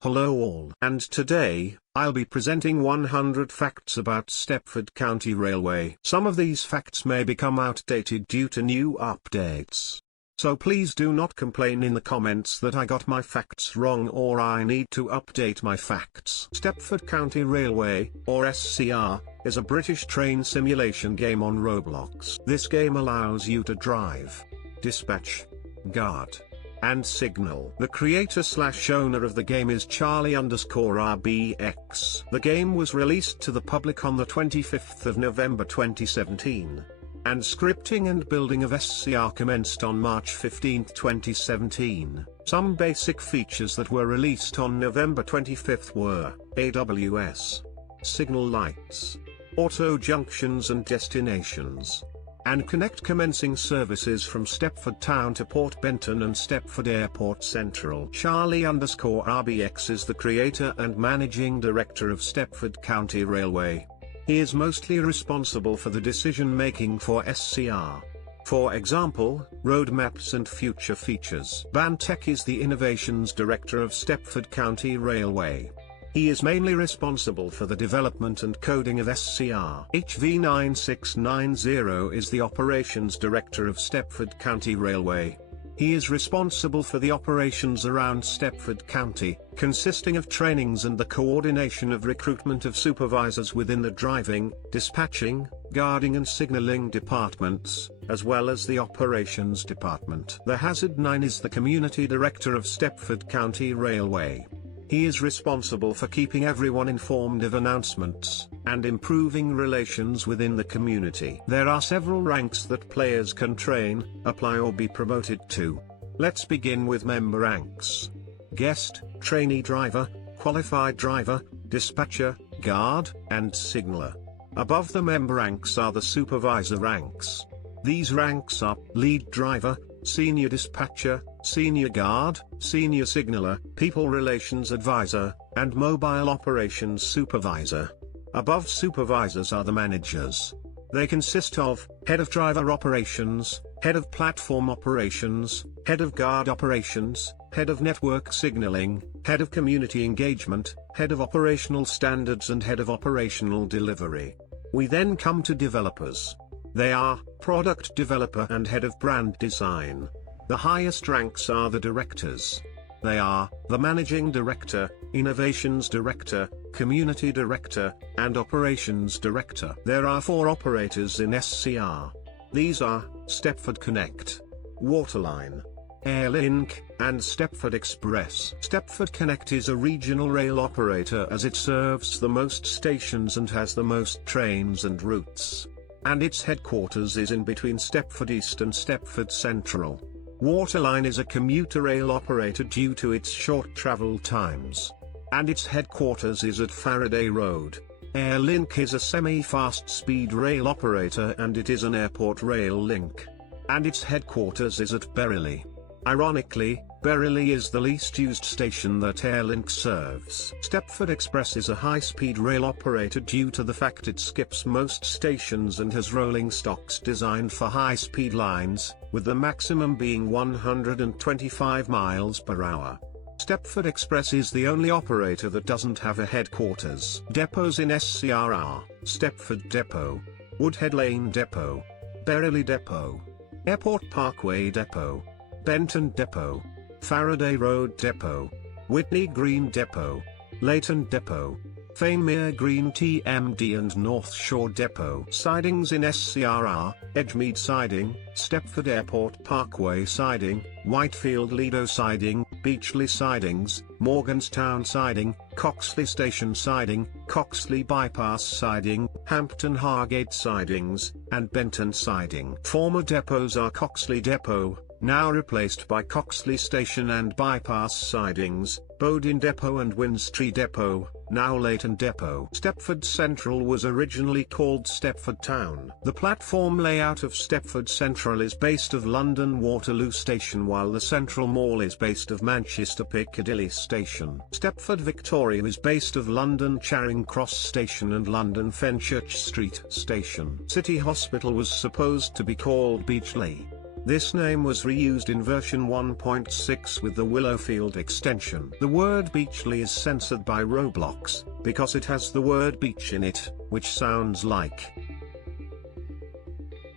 Hello all. And today, I'll be presenting 100 facts about Stepford County Railway. Some of these facts may become outdated due to new updates. So please do not complain in the comments that I got my facts wrong or I need to update my facts. Stepford County Railway, or SCR, is a British train simulation game on Roblox. This game allows you to drive, dispatch, guard, and signal. The creator/owner of the game is Charlie_RBX. The game was released to the public on the 25th of November 2017. And scripting and building of SCR commenced on March 15, 2017. Some basic features that were released on November 25th were AWS, signal lights, auto junctions and destinations, and connect commencing services from Stepford Town to Port Benton and Stepford Airport Central. Charlie_RBX is the creator and managing director of Stepford County Railway. He is mostly responsible for the decision-making for SCR. For example, roadmaps and future features. BanTech is the innovations director of Stepford County Railway. He is mainly responsible for the development and coding of SCR. HV9690 is the operations director of Stepford County Railway. He is responsible for the operations around Stepford County, consisting of trainings and the coordination of recruitment of supervisors within the driving, dispatching, guarding and signalling departments, as well as the operations department. The Hazard 9 is the community director of Stepford County Railway. He is responsible for keeping everyone informed of announcements, and improving relations within the community. There are several ranks that players can train, apply or be promoted to. Let's begin with member ranks. Guest, trainee driver, qualified driver, dispatcher, guard, and signaller. Above the member ranks are the supervisor ranks. These ranks are lead driver, senior dispatcher, senior guard, senior signaller, people relations advisor, and mobile operations supervisor. Above supervisors are the managers. They consist of head of driver operations, head of platform operations, head of guard operations, head of network signaling, head of community engagement, head of operational standards and head of operational delivery. We then come to developers. They are product developer and head of brand design. The highest ranks are the directors. They are the managing director, innovations director, community director, and operations director. There are 4 operators in SCR. These are Stepford Connect, Waterline, Airlink, and Stepford Express. Stepford Connect is a regional rail operator as it serves the most stations and has the most trains and routes. And its headquarters is in between Stepford East and Stepford Central. Waterline is a commuter rail operator due to its short travel times. And its headquarters is at Faraday Road. Airlink is a semi-fast speed rail operator and it is an airport rail link. And its headquarters is at Berrily. Ironically, Berrily is the least used station that Airlink serves. Stepford Express is a high-speed rail operator due to the fact it skips most stations and has rolling stocks designed for high-speed lines, with the maximum being 125 miles per hour. Stepford Express is the only operator that doesn't have a headquarters. Depots in SCR are Stepford Depot, Woodhead Lane Depot, Berrily Depot, Airport Parkway Depot, Benton Depot, Faraday Road Depot, Whitney Green Depot, Leighton Depot, Famere Green TMD and North Shore Depot. Sidings in SCR are Edgemead Siding, Stepford Airport Parkway Siding, Whitefield Lido Siding, Beachley Sidings, Morganstown Siding, Coxley Station Siding, Coxley Bypass Siding, Hampton Hargate Sidings, and Benton Siding. Former depots are Coxley Depot, now replaced by Coxley Station and Bypass Sidings, Bowden Depot and Winstree Depot, now Leighton Depot. Stepford Central was originally called Stepford Town. The platform layout of Stepford Central is based of London Waterloo Station while the Central Mall is based of Manchester Piccadilly Station. Stepford Victoria is based of London Charing Cross Station and London Fenchurch Street Station. City Hospital was supposed to be called Beachley. This name was reused in version 1.6 with the Willowfield extension. The word Beachley is censored by Roblox, because it has the word beach in it, which sounds like.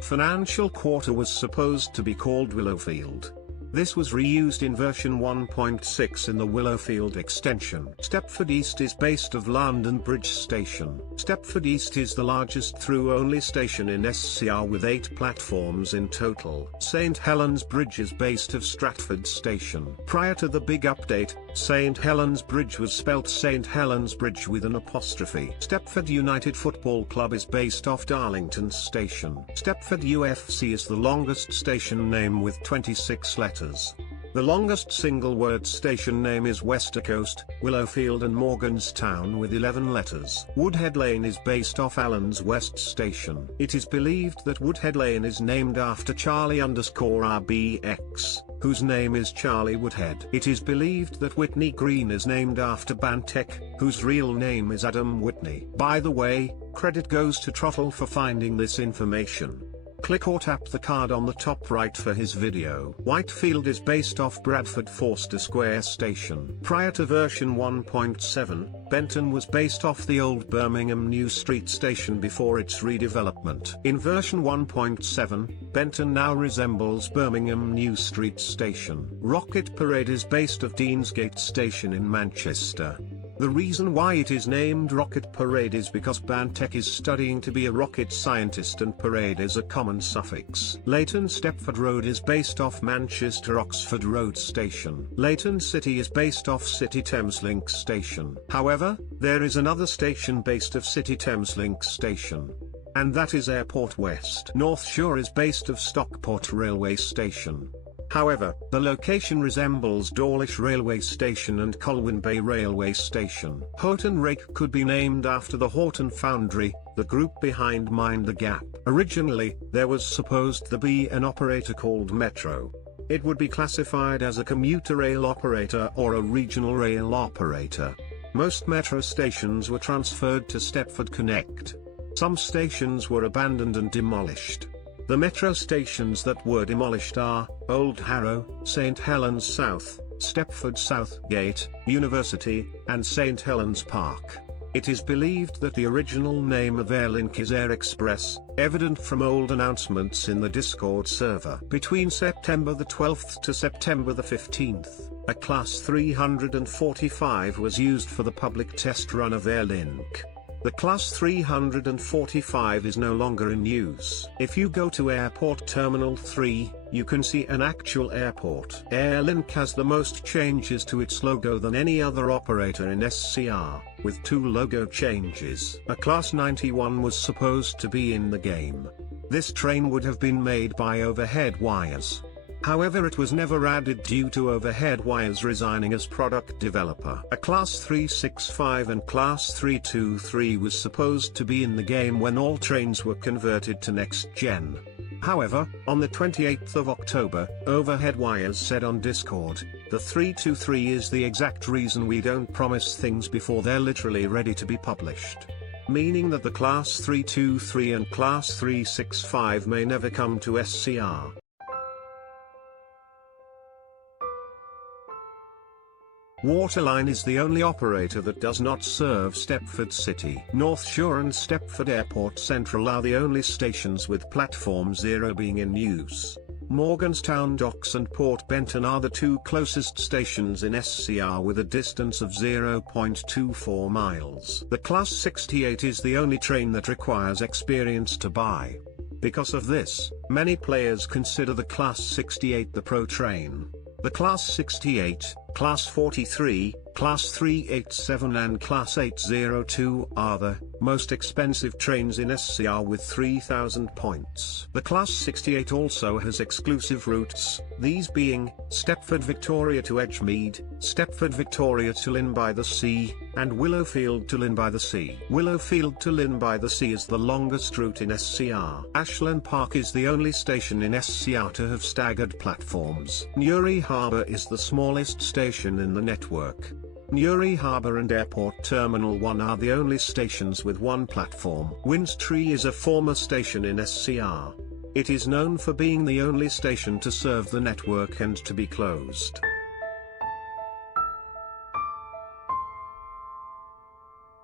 Financial Quarter was supposed to be called Willowfield. This was reused in version 1.6 in the Willowfield extension. Stepford East is based of London Bridge Station. Stepford East is the largest through-only station in SCR with 8 platforms in total. St Helens Bridge is based of Stratford Station. Prior to the big update, St Helens Bridge was spelt St Helens Bridge with an apostrophe. Stepford United Football Club is based off Darlington Station. Stepford UFC is the longest station name with 26 letters. The longest single-word station name is Westercoast, Willowfield and Morganstown with 11 letters. Woodhead Lane is based off Allen's West Station. It is believed that Woodhead Lane is named after Charlie_RBX, whose name is Charlie Woodhead. It is believed that Whitney Green is named after BanTech, whose real name is Adam Whitney. By the way, credit goes to Trottle for finding this information. Click or tap the card on the top right for his video. Whitefield is based off Bradford Forster Square Station. Prior to version 1.7, Benton was based off the old Birmingham New Street Station before its redevelopment. In version 1.7, Benton now resembles Birmingham New Street Station. Rocket Parade is based off Deansgate Station in Manchester. The reason why it is named Rocket Parade is because BanTech is studying to be a rocket scientist and parade is a common suffix. Leighton Stepford Road is based off Manchester Oxford Road Station. Leighton City is based off City Thameslink Station. However, there is another station based off City Thameslink Station. And that is Airport West. North Shore is based off Stockport Railway Station. However, the location resembles Dawlish Railway Station and Colwyn Bay Railway Station. Houghton Rake could be named after the Houghton Foundry, the group behind Mind the Gap. Originally, there was supposed to be an operator called Metro. It would be classified as a commuter rail operator or a regional rail operator. Most Metro stations were transferred to Stepford Connect. Some stations were abandoned and demolished. The Metro stations that were demolished are Old Harrow, St Helens South, Stepford Southgate, University, and St Helens Park. It is believed that the original name of Airlink is Air Express, evident from old announcements in the Discord server. Between September the 12th to September the 15th, a Class 345 was used for the public test run of Airlink. The Class 345 is no longer in use. If you go to Airport Terminal 3, you can see an actual airport. Airlink has the most changes to its logo than any other operator in SCR, with 2 logo changes. A Class 91 was supposed to be in the game. This train would have been made by Overhead Wires. However, it was never added due to Overhead Wires resigning as product developer. A Class 365 and Class 323 was supposed to be in the game when all trains were converted to next gen. However, on the 28th of October, Overhead Wires said on Discord, "The 323 is the exact reason we don't promise things before they're literally ready to be published." Meaning that the Class 323 and Class 365 may never come to SCR. Waterline is the only operator that does not serve Stepford City. North Shore and Stepford Airport Central are the only stations with Platform 0 being in use. Morganstown Docks and Port Benton are the 2 closest stations in SCR with a distance of 0.24 miles. The Class 68 is the only train that requires experience to buy. Because of this, many players consider the Class 68 the pro train. The Class 68, Class 43, Class 387 and Class 802 are the most expensive trains in SCR with 3,000 points. The Class 68 also has exclusive routes, these being Stepford Victoria to Edgemead, Stepford Victoria to Lynn by the Sea, and Willowfield to Lynn by the Sea. Willowfield to Lynn by the Sea is the longest route in SCR. Ashland Park is the only station in SCR to have staggered platforms. Newry Harbour is the smallest station in the network. Newry Harbour and Airport Terminal 1 are the only stations with 1 platform. Windstree is a former station in SCR. It is known for being the only station to serve the network and to be closed.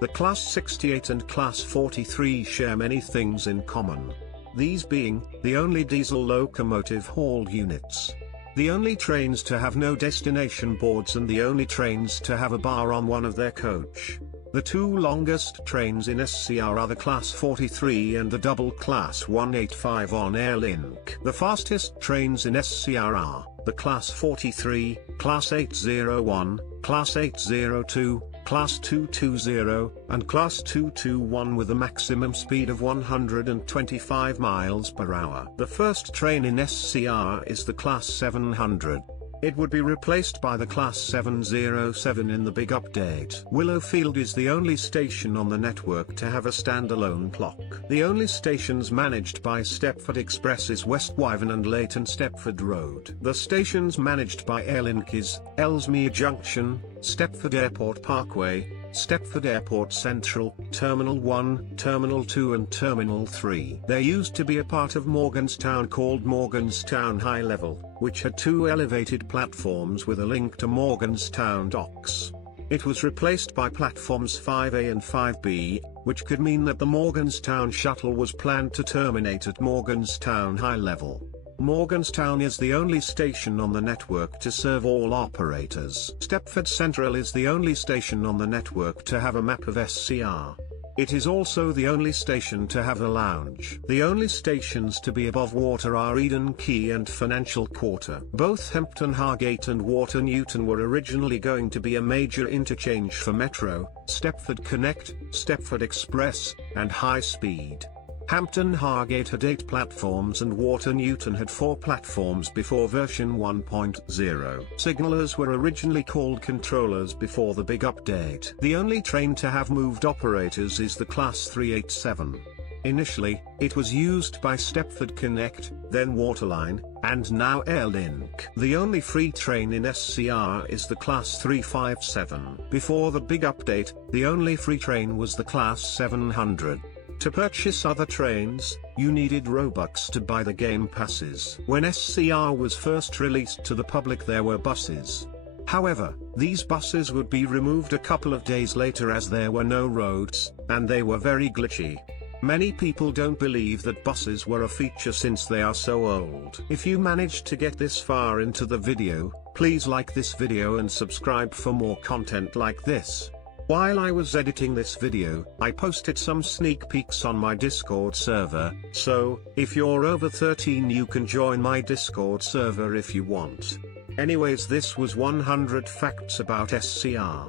The Class 68 and Class 43 share many things in common. These being, the only diesel locomotive hauled units, the only trains to have no destination boards and the only trains to have a bar on one of their coach. The two longest trains in SCR are the Class 43 and the double Class 185 on Airlink. The fastest trains in SCR are the Class 43, Class 801, Class 802, Class 220, and Class 221 with a maximum speed of 125 miles per hour. The first train in SCR is the Class 700. It would be replaced by the Class 707 in the big update. Willowfield is the only station on the network to have a standalone clock. The only stations managed by Stepford Express is West Wyvern and Leighton Stepford Road. The stations managed by Airlink is Ellesmere Junction, Stepford Airport Parkway, Stepford Airport Central, Terminal 1, Terminal 2 and Terminal 3. There used to be a part of Morganstown called Morganstown High Level, which had two elevated platforms with a link to Morganstown docks. It was replaced by platforms 5A and 5B, which could mean that the Morganstown shuttle was planned to terminate at Morganstown High Level. Morganstown is the only station on the network to serve all operators. Stepford Central is the only station on the network to have a map of SCR. It is also the only station to have a lounge. The only stations to be above water are Eden Quay and Financial Quarter. Both Hempton Hargate and Water Newton were originally going to be a major interchange for Metro, Stepford Connect, Stepford Express, and High Speed. Hampton Hargate had 8 platforms and Water Newton had 4 platforms before version 1.0. Signallers were originally called controllers before the big update. The only train to have moved operators is the Class 387. Initially, it was used by Stepford Connect, then Waterline, and now Airlink. The only free train in SCR is the Class 357. Before the big update, the only free train was the Class 700. To purchase other trains, you needed Robux to buy the game passes. When SCR was first released to the public there were buses. However, these buses would be removed a couple of days later as there were no roads, and they were very glitchy. Many people don't believe that buses were a feature since they are so old. If you managed to get this far into the video, please like this video and subscribe for more content like this. While I was editing this video, I posted some sneak peeks on my Discord server, so, if you're over 13 you can join my Discord server if you want. Anyways, this was 100 facts about SCR.